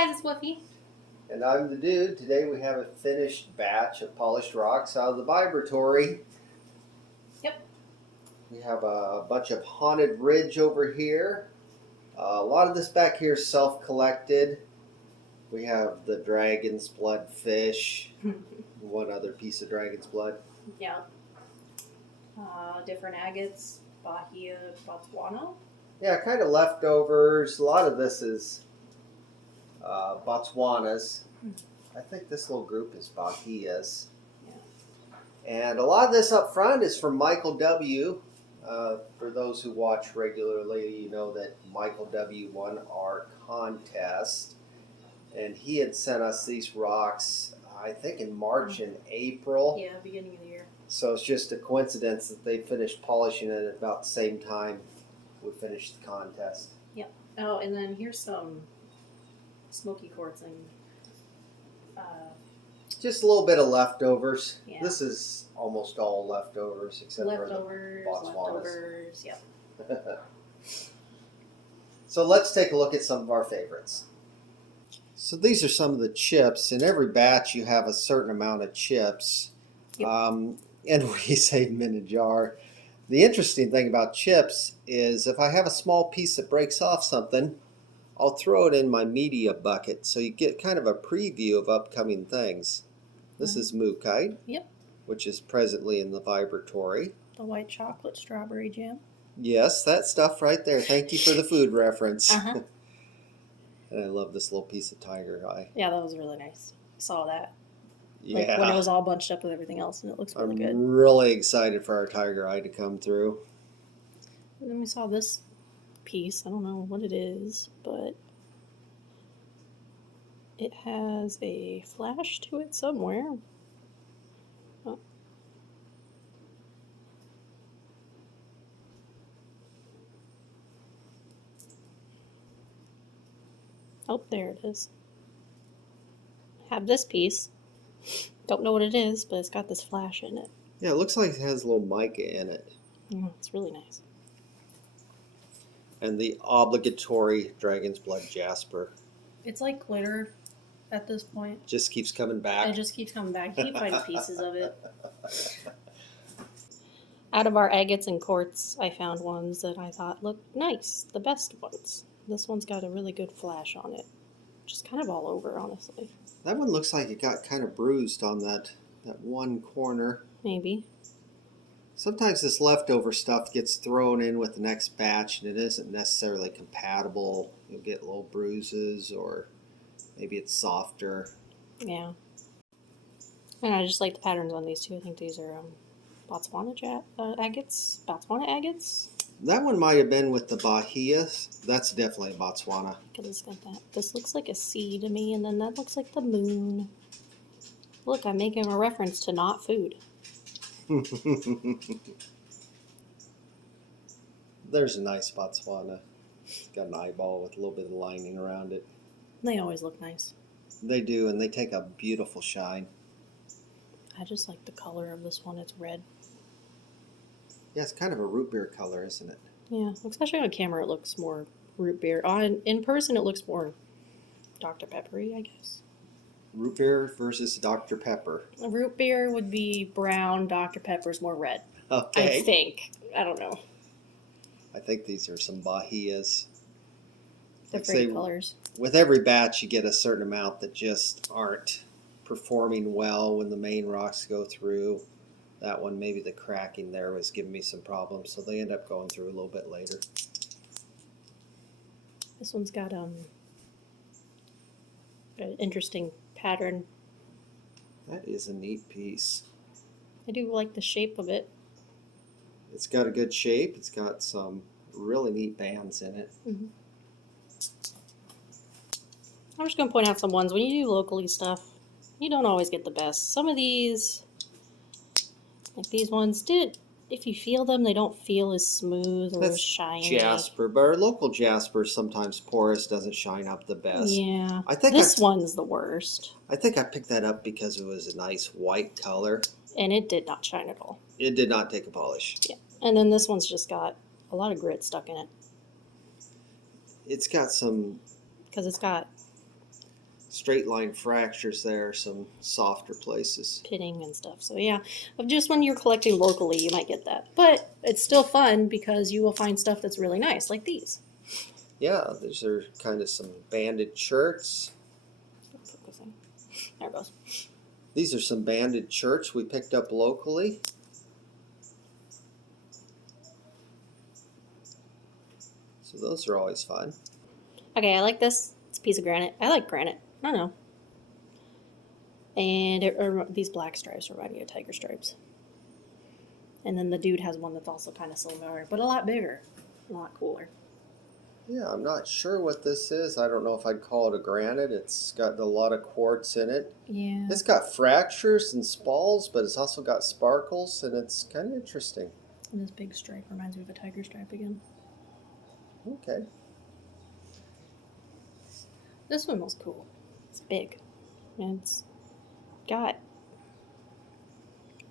guys, it's Wolfie. And I'm the dude. Today we have a finished batch of polished rocks out of the vibratory. Yep. We have a bunch of Haunted Ridge over here. A lot of this back here is self-collected. We have the dragon's blood fish. One other piece of dragon's blood. Yeah. Different agates, Bahia, Botswana. Yeah, kind of leftovers. A lot of this is Botswana's. I think this little group is Bahia's. Yeah. And a lot of this up front is from Michael W. For those who watch regularly, you know that Michael W. won our contest. And he had sent us these rocks, I think in March and April. Yeah, beginning of the year. So it's just a coincidence that they finished polishing it at about the same time we finished the contest. Yep. Oh, and then here's some smoky quartz and just a little bit of leftovers. Yeah. This is almost all leftovers except for the Botswanas. Leftovers, yep. So let's take a look at some of our favorites. So these are some of the chips. In every batch you have a certain amount of chips. Yep. And we save them in a jar. The interesting thing about chips is if I have a small piece that breaks off something, I'll throw it in my media bucket so you get kind of a preview of upcoming things. This is Mookite, Yep. which is presently in the vibratory. The white chocolate strawberry jam. Yes, that stuff right there. Thank you for the food reference. Uh-huh. And I love this little piece of tiger eye. Yeah, that was really nice. I saw that. Yeah. Like when it was all bunched up with everything else, and it looks really good. I'm really excited for our tiger eye to come through. And then we saw this piece. I don't know what it is, but it has a flash to it somewhere. Oh. Oh, there it is. Have this piece. Don't know what it is, but it's got this flash in it. Yeah, it looks like it has a little mica in it. Yeah, it's really nice. And the obligatory dragon's blood jasper. It's like glitter at this point. Just keeps coming back. It just keeps coming back. You keep finding pieces of it. Out of our agates and quartz, I found ones that I thought looked nice. The best ones. This one's got a really good flash on it. Just kind of all over, honestly. That one looks like it got kind of bruised on that one corner. Maybe. Sometimes this leftover stuff gets thrown in with the next batch and it isn't necessarily compatible. You'll get little bruises or maybe it's softer. Yeah. And I just like the patterns on these two. I think these are Botswana agates. Botswana agates. That one might have been with the Bahia. That's definitely Botswana. Look, it's got that. This looks like a sea to me, and then that looks like the moon. Look, I'm making a reference to not food. There's a nice Botswana. It's got an eyeball with a little bit of lining around it. They always look nice. They do, and they take a beautiful shine. I just like the color of this one. It's red. Yeah, it's kind of a root beer color, isn't it? Yeah, especially on camera, it looks more root beer. In person, it looks more Dr. Peppery, I guess. Root beer versus Dr. Pepper. A root beer would be brown. Dr. Pepper's more red. Okay. I think. I don't know. I think these are some Bahias. They're pretty colors. With every batch, you get a certain amount that just aren't performing well when the main rocks go through. That one, maybe the cracking there was giving me some problems, so they end up going through a little bit later. This one's got an interesting pattern. That is a neat piece. I do like the shape of it. It's got a good shape. It's got some really neat bands in it. Mm-hmm. I'm just going to point out some ones. When you do locally stuff, you don't always get the best. Some of these, like these ones, if you feel them, they don't feel as smooth or as shiny. Jasper, but our local jasper sometimes porous doesn't shine up the best. Yeah, I think this one's the worst. I think I picked that up because it was a nice white color. And it did not shine at all. It did not take a polish. Yeah, and then this one's just got a lot of grit stuck in it. It's got some... Because it's got straight line fractures there, some softer places. Pitting and stuff. So yeah, but just when you're collecting locally, you might get that. But it's still fun because you will find stuff that's really nice, like these. Yeah, these are kind of some banded shirts. Focusing. There it goes. These are some banded shirts we picked up locally. So those are always fun. Okay, I like this. It's a piece of granite. I like granite. I don't know. And these black stripes remind me of tiger stripes. And then the dude has one that's also kind of similar, but a lot bigger, a lot cooler. Yeah, I'm not sure what this is. I don't know if I'd call it a granite. It's got a lot of quartz in it. Yeah. It's got fractures and spalls, but it's also got sparkles, and it's kind of interesting. And this big stripe reminds me of a tiger stripe again. Okay. This one was cool. It's big. And it's got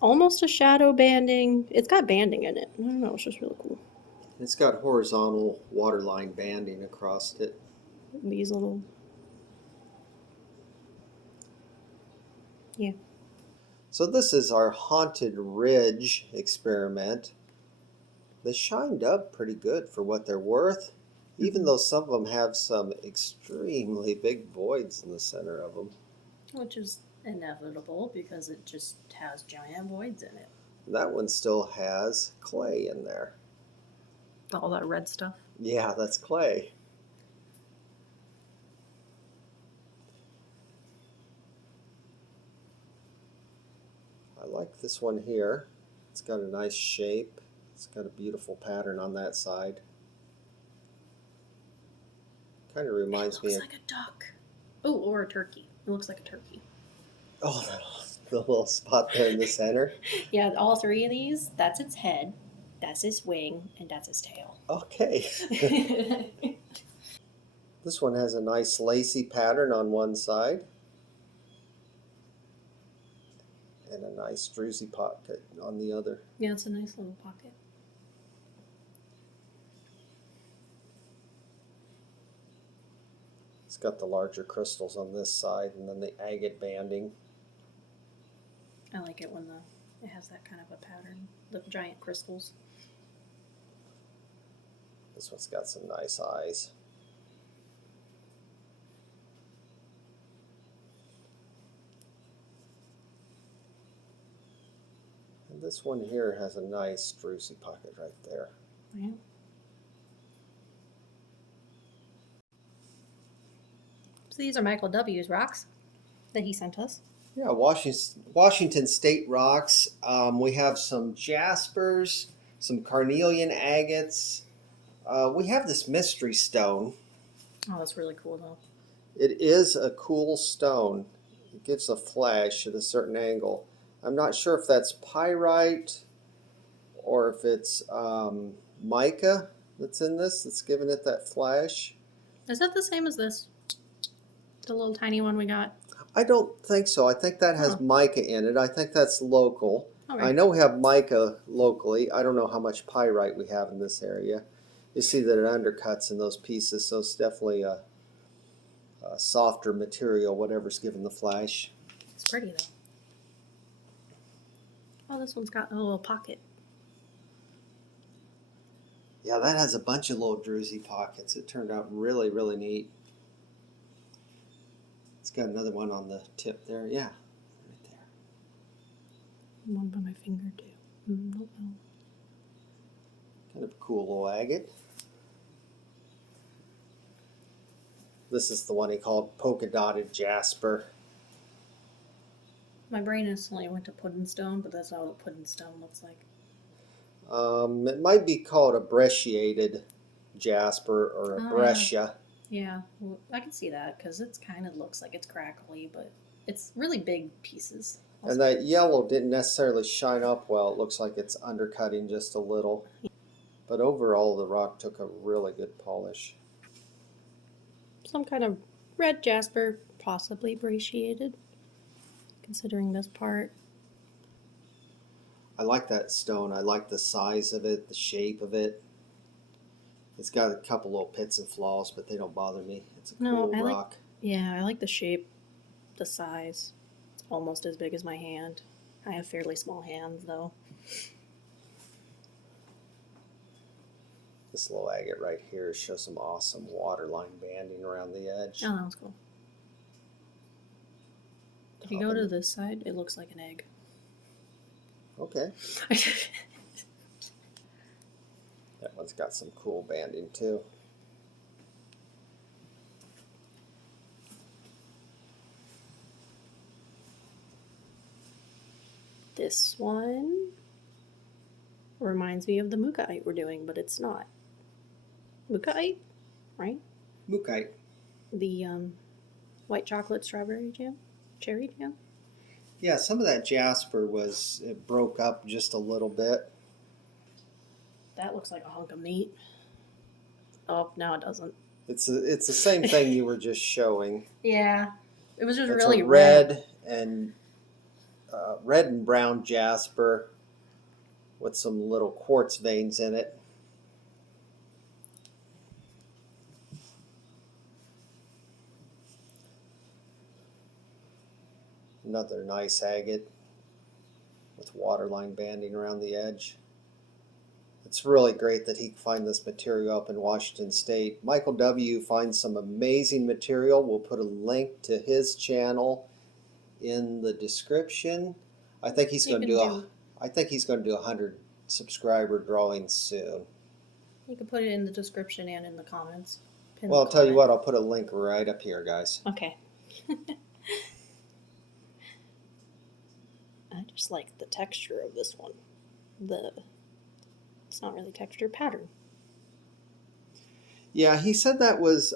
almost a shadow banding. It's got banding in it. I don't know. It's just really cool. It's got horizontal waterline banding across it. These little. Yeah. So this is our Haunted Ridge experiment. They shined up pretty good for what they're worth, even though some of them have some extremely big voids in the center of them. Which is inevitable because it just has giant voids in it. That one still has clay in there. All that red stuff. Yeah, that's clay. I like this one here. It's got a nice shape. It's got a beautiful pattern on that side. Kind of reminds me of... It looks like a duck. Oh, or a turkey. It looks like a turkey. Oh, the little spot there in the center. Yeah, all three of these, that's its head, that's its wing, and that's its tail. Okay. This one has a nice lacy pattern on one side. And a nice druzy pocket on the other. Yeah, it's a nice little pocket. It's got the larger crystals on this side and then the agate banding. I like it when it has that kind of a pattern, the giant crystals. This one's got some nice eyes. And this one here has a nice druzy pocket right there. Yeah. So these are Michael W.'s rocks that he sent us. Yeah, Washington State rocks. We have some jaspers, some carnelian agates. We have this mystery stone. Oh, that's really cool though. It is a cool stone. It gives a flash at a certain angle. I'm not sure if that's pyrite or if it's mica that's in this that's giving it that flash. Is that the same as this? The little tiny one we got? I don't think so. I think that has mica in it. I think that's local. Okay. I know we have mica locally. I don't know how much pyrite we have in this area. You see that it undercuts in those pieces, so it's definitely a softer material, whatever's giving the flash. It's pretty though. Oh, this one's got a little pocket. Yeah, that has a bunch of little druzy pockets. It turned out really, really neat. It's got another one on the tip there. Yeah, right there. One by my finger too. Don't know. Kind of a cool little agate. This is the one he called polka dotted jasper. My brain instantly went to pudding stone, but that's not what pudding stone looks like. It might be called a brecciated jasper or a breccia. Yeah, well, I can see that because it kind of looks like it's crackly, but it's really big pieces. And that yellow didn't necessarily shine up well. It looks like it's undercutting just a little. But overall, the rock took a really good polish. Some kind of red jasper, possibly brachiated, considering this part. I like that stone. I like the size of it, the shape of it. It's got a couple little pits and flaws, but they don't bother me. It's a cool rock. Yeah, I like the shape, the size. It's almost as big as my hand. I have fairly small hands, though. This little agate right here shows some awesome waterline banding around the edge. Oh, that was cool. If you go to this side, it looks like an egg. Okay. That one's got some cool banding too. This one reminds me of the mookaite we're doing, but it's not. Mookaite, right? Mookaite. The white chocolate strawberry jam? Cherry jam? Yeah, some of that jasper it broke up just a little bit. That looks like a hunk of meat. Oh, no, it doesn't. It's the same thing you were just showing. Yeah, it was just It's really a red. red and brown jasper with some little quartz veins in it. Another nice agate with waterline banding around the edge. It's really great that he can find this material up in Washington State. Michael W. finds some amazing material. We'll put a link to his channel in the description. I think he's going to do a 100 subscriber drawing soon. You can put it in the description and in the comments. Well, I'll tell you what, I'll put a link right up here, guys. Okay. I just like the texture of this one. It's not really texture, pattern. Yeah, he said that was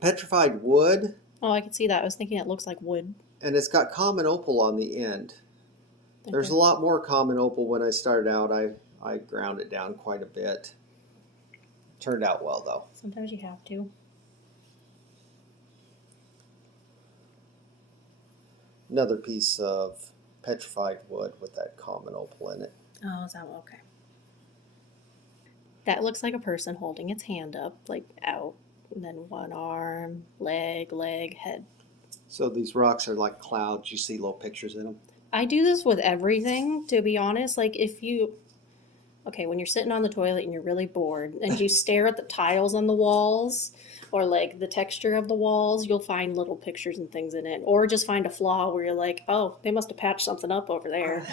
petrified wood. Oh, I can see that. I was thinking it looks like wood. And it's got common opal on the end. Okay. There's a lot more common opal. When I started out, I ground it down quite a bit. Turned out well, though. Sometimes you have to. Another piece of petrified wood with that common opal in it. Oh, is that okay? That looks like a person holding its hand up, like out, and then one arm, leg, head. So these rocks are like clouds. You see little pictures in them? I do this with everything, to be honest. Like when you're sitting on the toilet and you're really bored and you stare at the tiles on the walls or like the texture of the walls, you'll find little pictures and things in it. Or just find a flaw where you're like, oh, they must have patched something up over there.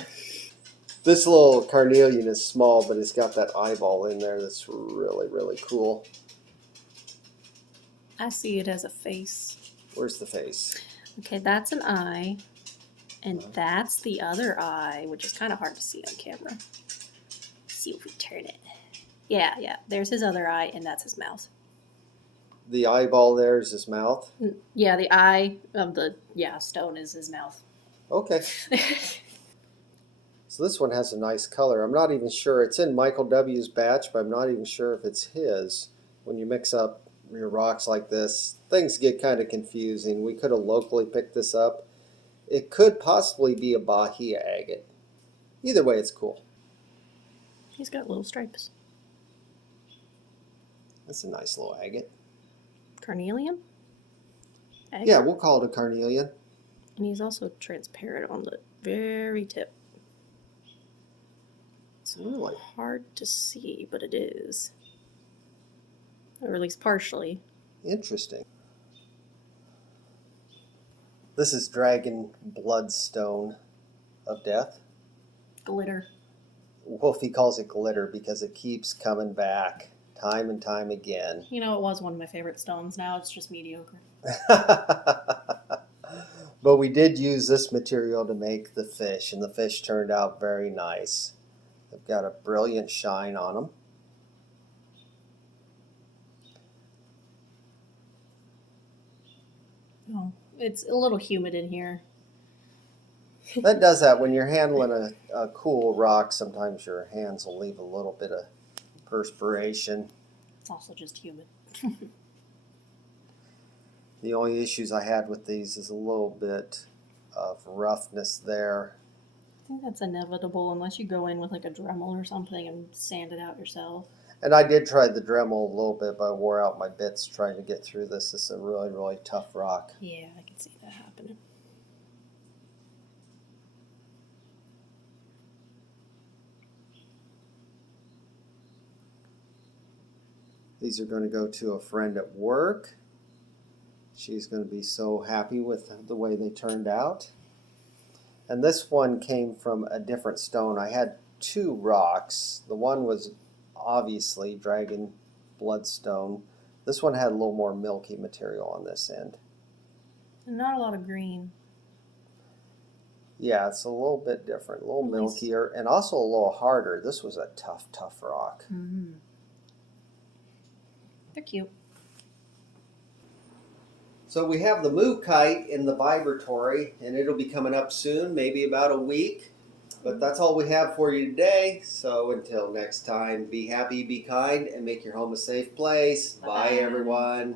This little carnelian is small, but it's got that eyeball in there that's really, really cool. I see it as a face. Where's the face? Okay, that's an eye. And that's the other eye, which is kind of hard to see on camera. Let's see if we turn it. Yeah. There's his other eye, and that's his mouth. The eyeball there is his mouth? Yeah, the eye of the stone is his mouth. Okay. So this one has a nice color. I'm not even sure. It's in Michael W.'s batch, but I'm not even sure if it's his. When you mix up your rocks like this, things get kind of confusing. We could have locally picked this up. It could possibly be a Bahia agate. Either way, it's cool. He's got little stripes. That's a nice little agate. Carnelian? Agate? Yeah, we'll call it a carnelian. And he's also transparent on the very tip. It's really hard to see, but it is. Or at least partially. Interesting. This is dragon bloodstone of death. Glitter. Wolfie calls it glitter because it keeps coming back time and time again. You know, it was one of my favorite stones. Now it's just mediocre. But we did use this material to make the fish, and the fish turned out very nice. They've got a brilliant shine on them. Oh, it's a little humid in here. That does that. When you're handling a cool rock, sometimes your hands will leave a little bit of perspiration. It's also just humid. The only issues I had with these is a little bit of roughness there. I think that's inevitable unless you go in with like a Dremel or something and sand it out yourself. And I did try the Dremel a little bit, but I wore out my bits trying to get through this. This is a really, really tough rock. Yeah, I can see that happening. These are going to go to a friend at work. She's going to be so happy with the way they turned out. And this one came from a different stone. I had two rocks. The one was obviously dragon bloodstone. This one had a little more milky material on this end. And not a lot of green. Yeah, it's a little bit different, a little Nice. milkier, and also a little harder. This was a tough, tough rock. Mm-hmm. They're cute. So we have the moo kite in the vibratory, and it'll be coming up soon, maybe about a week. But that's all we have for you today. So until next time, be happy, be kind, and make your home a safe place. Bye Bye-bye. everyone.